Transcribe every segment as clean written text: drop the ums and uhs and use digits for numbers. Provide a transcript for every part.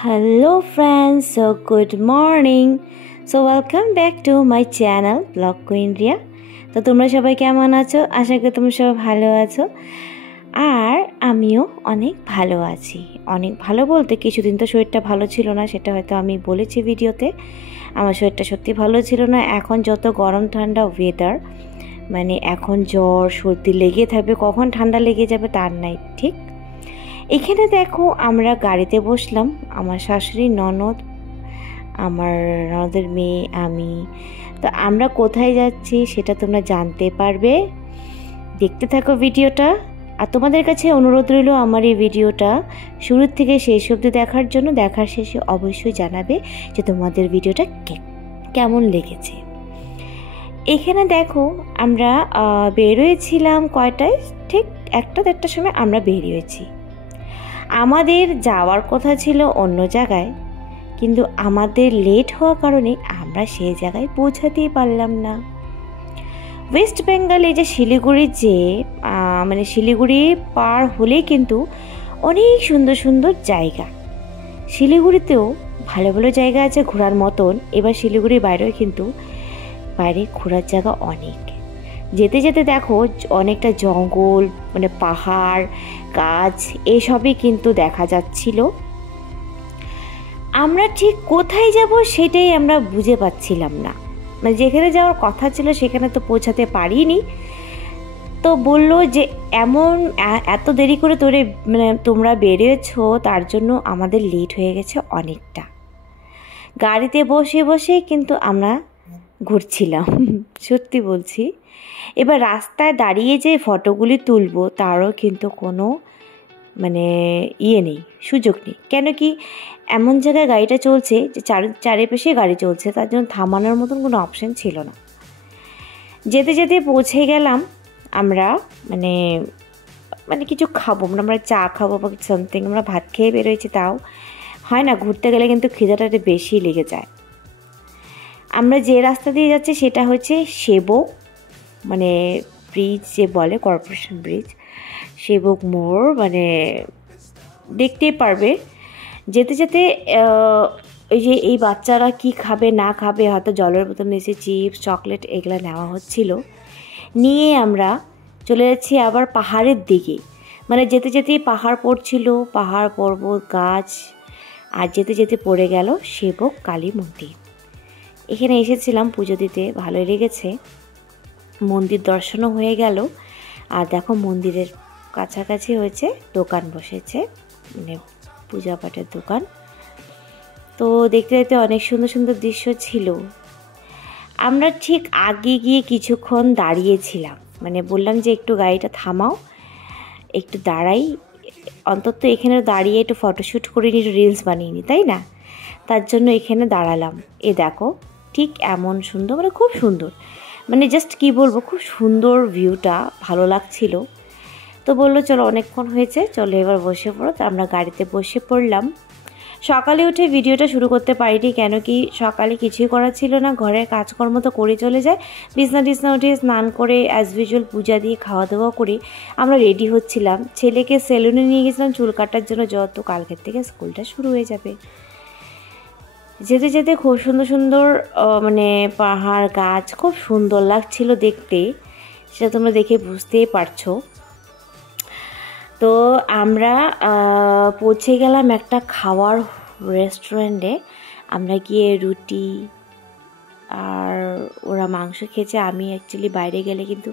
Hello friends, so good morning. So welcome back to my channel Vlog Queen Ria. তো তোমরা সবাই কেমন আছো? আশা করি তোমরা সবাই ভালো আছো। আর আমিও অনেক ভালো আছি। অনেক ভালো বলতে কিছুদিন তো শরীরটা ভালো ছিল না, সেটা হয়তো আমি বলেছি ভিডিওতে। আমার শরীরটা সত্যি ভালো ছিল না। এখন যত গরম ঠান্ডা ওয়েদার, মানে এখন জ্বর সর্দি লেগে থাকবে, কখন ঠান্ডা লেগে যাবে তার নাই ঠিক। এখানে দেখো আমরা গাড়িতে বসলাম, আমার শাশুড়ি, ননদ, আমার ননদের মেয়ে, আমি। তো আমরা কোথায় যাচ্ছি সেটা তোমরা জানতে পারবে, দেখতে থাকো ভিডিওটা। আর তোমাদের কাছে অনুরোধ রইল আমার এই ভিডিওটা শুরুর থেকে শেষ অবধি দেখার জন্য। দেখার শেষে অবশ্যই জানাবে যে তোমাদের ভিডিওটা কেমন লেগেছে। এখানে দেখো আমরা বেরোয়েছিলাম কয়টায়, ঠিক 1-1:30টার সময় আমরা বেরিয়েছি। আমাদের যাওয়ার কথা ছিল অন্য জায়গায়, কিন্তু আমাদের লেট হওয়ার কারণে আমরা সেই জায়গায় পৌঁছাতেই পারলাম না। ওয়েস্ট বেঙ্গলে যে শিলিগুড়ি, মানে শিলিগুড়ি পার হলেই কিন্তু অনেক সুন্দর সুন্দর জায়গা। শিলিগুড়িতেও ভালো ভালো জায়গা আছে ঘোরার মতন। এবার শিলিগুড়ির বাইরেও কিন্তু বাইরে ঘোরার জায়গা অনেক। যেতে যেতে দেখো অনেকটা জঙ্গল, মানে পাহাড়, গাছ, এসবই কিন্তু দেখা যাচ্ছিল। আমরা ঠিক কোথায় যাব সেটাই আমরা বুঝে পাচ্ছিলাম না। মানে যেখানে যাওয়ার কথা ছিল সেখানে তো পৌঁছাতে পারিনি। তো বলল যে এত দেরি করে তোমরা বেরিয়েছো, তার জন্য আমাদের লেট হয়ে গেছে অনেকটা। গাড়িতে বসে বসে কিন্তু আমরা ঘুরছিলাম, সত্যি বলছি। এবার রাস্তায় দাঁড়িয়ে যে ফটোগুলি তুলবো তারও কিন্তু কোনো নেই, সুযোগ নেই। কেন কি এমন জায়গায় গাড়িটা চলছে যে চারিপাশে গাড়ি চলছে, তার জন্য থামানোর মতন কোনো অপশান ছিল না। যেতে যেতে পৌঁছে গেলাম আমরা, মানে কিছু খাবো, আমরা চা খাবো বা সামথিং। আমরা ভাত খেয়ে বেরোয়েছি, তাও হয় না, ঘুরতে গেলে কিন্তু খিদাটা বেশি লেগে যায়। আমরা যে রাস্তা দিয়ে যাচ্ছি সেটা হচ্ছে সেবক, ব্রিজ যে বলে, কর্পোরেশন ব্রিজ, সেবক মোড়, দেখতেই পারবে। যেতে যেতে এই বাচ্চারা কি খাবে না খাবে, হয়তো জলের বোতল নিয়েছে, চিপস, চকলেট, এগুলো নেওয়া হচ্ছিল। নিয়ে আমরা চলে যাচ্ছি আবার পাহাড়ের দিকে। যেতে যেতেই পাহাড় পড়ছিল, পাহাড়, পর্বত, গাছ, আর যেতে যেতে পড়ে গেল সেবক কালী মন্দির। এখানে এসেছিলাম পুজো দিতে, ভালোই লেগেছে। মন্দির দর্শনও হয়ে গেল। আর দেখো মন্দিরের কাছাকাছি হয়েছে দোকান বসেছে, পূজা পাঠের দোকান। তো দেখতে দেখতে অনেক সুন্দর সুন্দর দৃশ্য ছিল। আমরা ঠিক আগে গিয়ে কিছুক্ষণ দাঁড়িয়েছিলাম, বললাম যে একটু গাড়িটা থামাও, একটু দাঁড়াই, অন্তত এখানে দাঁড়িয়ে একটু ফটোশ্যুট করে নিই, একটু রিলস বানিয়ে নিই, তাই না? তার জন্য এখানে দাঁড়ালাম। এ দেখো ঠিক এমন সুন্দর, খুব সুন্দর, জাস্ট কি বলবো, খুব সুন্দর ভিউটা, ভালো লাগছিল। তো বললো চলো অনেকক্ষণ হয়েছে, চলো এবার বসে পড়ো। তো আমরা গাড়িতে বসে পড়লাম। সকালে উঠে ভিডিওটা শুরু করতে পারিনি, কেন কি সকালে কিছুই করা ছিল না, ঘরের কাজকর্ম তো করে চলে যায়। বিছনা উঠে স্নান করে অ্যাজ ইউজুয়াল পূজা দিয়ে খাওয়া দাওয়া করে আমরা রেডি হচ্ছিলাম। ছেলেকে সেলুনে নিয়ে গেছিলাম চুল কাটার জন্য, যত কালকের থেকে স্কুলটা শুরু হয়ে যাবে। যেতে যেতে খুব সুন্দর সুন্দর পাহাড়, গাছ, খুব সুন্দর লাগছিল দেখতে, সেটা তোমরা দেখে বুঝতেই পারছো। তো আমরা পৌঁছে গেলাম একটা খাওয়ার রেস্টুরেন্টে। আমরা গিয়ে রুটি, আর ওরা মাংস খেয়েছে। আমি অ্যাকচুয়ালি বাইরে গেলে কিন্তু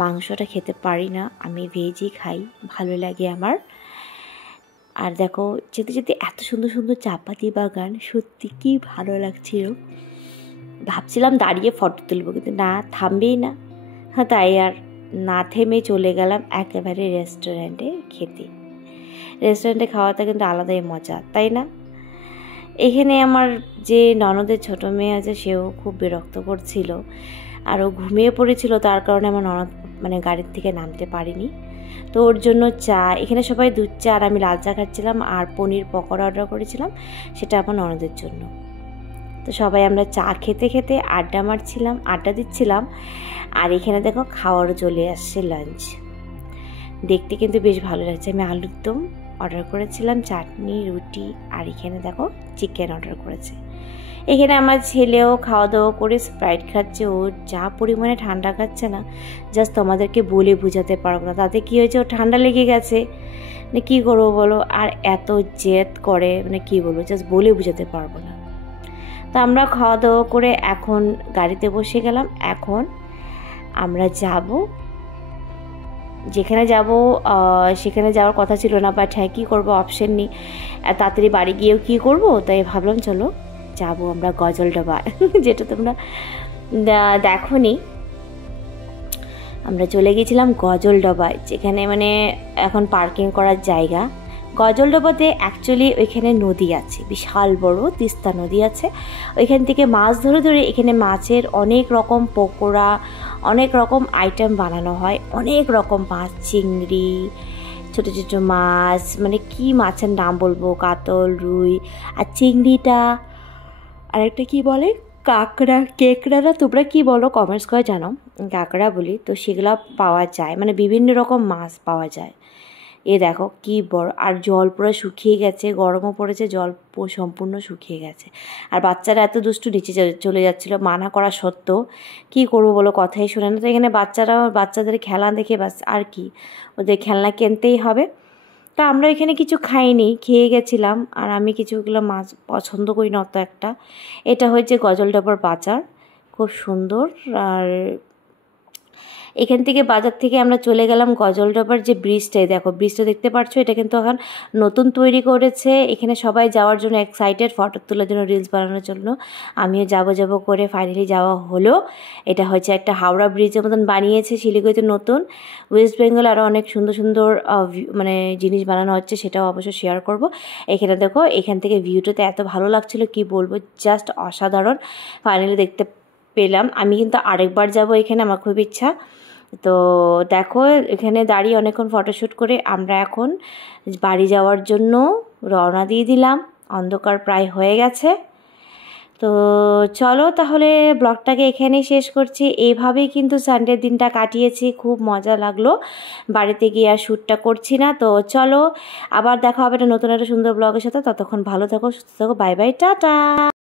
মাংসটা খেতে পারি না, আমি ভেজই খাই, ভালো লাগে আমার। আর দেখো যেতে যেতে এত সুন্দর সুন্দর চাপাতি বাগান, সত্যি কি ভালো লাগছিল। ভাবছিলাম দাঁড়িয়ে ফটো তুলবো, কিন্তু না, থামবেই না। তাই আর না থেমে চলে গেলাম একেবারে রেস্টুরেন্টে খেতে। রেস্টুরেন্টে খাওয়াটা কিন্তু আলাদাই মজা, তাই না? এখানে আমার যে ননদের ছোট মেয়ে আছে, সেও খুব বিরক্ত করছিল, আর ও ঘুমিয়ে পড়েছিল, তার কারণে আমার ননদ গাড়ির থেকে নামতে পারিনি। তো ওর জন্য চা, এখানে সবাই দুধ চা আর আমি লাল চা খাচ্ছিলাম, আর পনির পকোড়া অর্ডার করেছিলাম, সেটা আমার ননদের জন্য। তো সবাই আমরা চা খেতে খেতে আড্ডা দিচ্ছিলাম। আর এখানে দেখো খাওয়ারও চলে আসছে লাঞ্চ। দেখতে কিন্তু বেশ ভালো লাগছে। আমি আলুর দম অর্ডার করেছিলাম চাটনি, রুটি, আর এখানে দেখো চিকেন অর্ডার করেছে। এখানে আমার ছেলেও খাওয়া দাওয়া করে স্প্রাইট খাচ্ছে। ও যা পরিমাণে ঠান্ডা খাচ্ছে না, জাস্ট তোমাদেরকে বলে বোঝাতে পারবো না। তাতে কী হয়েছে, ও ঠান্ডা লেগে গেছে, মানে কী করবো বলো, আর এত জেদ করে, মানে কী বলবো, জাস্ট বলে বোঝাতে পারবো না। তো আমরা খাওয়া দাওয়া করে এখন গাড়িতে বসে গেলাম। এখন আমরা যাব যেখানে যাব, সেখানে যাওয়ার কথা ছিল না, বাট হ্যাঁ কী করবো, অপশন নেই, তাড়াতাড়ি বাড়ি গিয়েও কী করবো, তাই ভাবলাম চলো যাবো আমরা গজলডোবা। যেটা তোমরা দেখোনি, আমরা চলে গেছিলাম গজলডোবায়, যেখানে মানে এখন পার্কিং করার জায়গা। গজলডোবাতে অ্যাকচুয়ালি ওইখানে নদী আছে, বিশাল বড় তিস্তা নদী আছে। ওইখান থেকে মাছ ধরে ধরে এখানে মাছের অনেক রকম পকোড়া, অনেক রকম আইটেম বানানো হয়। অনেক রকম মাছ, চিংড়ি, ছোটো ছোটো মাছ, মানে কি মাছের নাম বলবো, কাতল, রুই, আর চিংড়িটা আরেকটা কি বলে, কাঁকড়া, কেকড়া না তোমরা কী বলো কমেন্টস করে জানো, কাঁকড়া বলি। তো সেগুলো পাওয়া যায়, মানে বিভিন্ন রকম মাছ পাওয়া যায়। এ দেখো কি বড়, আর জল পুরো শুকিয়ে গেছে, গরমও পড়েছে, জল সম্পূর্ণ শুকিয়ে গেছে। আর বাচ্চারা এত দুষ্টু নিচে চলে যাচ্ছিলো, মানা করা সত্ত্বেও কী করবো বলো, কথাই শোনে না। তো এখানে বাচ্চাদের খেলা দেখে বাস, আর কি, ওদের খেলনা কিনতেই হবে। তা আমরা এখানে কিছু খাইনি, খেয়ে গেছিলাম। আর আমি কিছুগুলো মাছ পছন্দ করি না অত একটা। এটা হচ্ছে গজলডোবার বাজার, খুব সুন্দর। আর এখান থেকে বাজার থেকে আমরা চলে গেলাম গজলডোবার যে ব্রিজটাই, দেখো ব্রিজটা দেখতে পাচ্ছ, এটা কিন্তু এখন নতুন তৈরি করেছে। এখানে সবাই যাওয়ার জন্য এক্সাইটেড, ফটো তোলার জন্য, রিলস বানানোর জন্য। আমিও যাব করে ফাইনালি যাওয়া হলো। এটা হচ্ছে একটা হাওড়া ব্রিজের মতন বানিয়েছে শিলিগুড়িতে নতুন। ওয়েস্ট বেঙ্গল আরও অনেক সুন্দর সুন্দর মানে জিনিস বানানো হচ্ছে, সেটাও অবশ্যই শেয়ার করব। এখানে দেখো, এখান থেকে ভিউটাতে এত ভালো লাগছিলো কি বলবো, জাস্ট অসাধারণ। ফাইনালি দেখতে পেলাম। আমি কিন্তু আরেকবার যাব এখানে, আমার খুব ইচ্ছা। তো দেখো এখানে দাঁড়িয়ে অনেকক্ষণ ফটোশ্যুট করে আমরা এখন বাড়ি যাওয়ার জন্য রওনা দিয়ে দিলাম। অন্ধকার প্রায় হয়ে গেছে। তো চলো তাহলে ব্লগটাকে এখানেই শেষ করছি। এইভাবেই কিন্তু সানডের দিনটা কাটিয়েছি, খুব মজা লাগলো। বাড়িতে গিয়ে আর শ্যুটটা করছি না। তো চলো আবার দেখা হবে একটা নতুন একটা সুন্দর ব্লগের সাথে। ততক্ষণ ভালো থাকো, সুস্থ থাকো, বাই বাই, টাটা।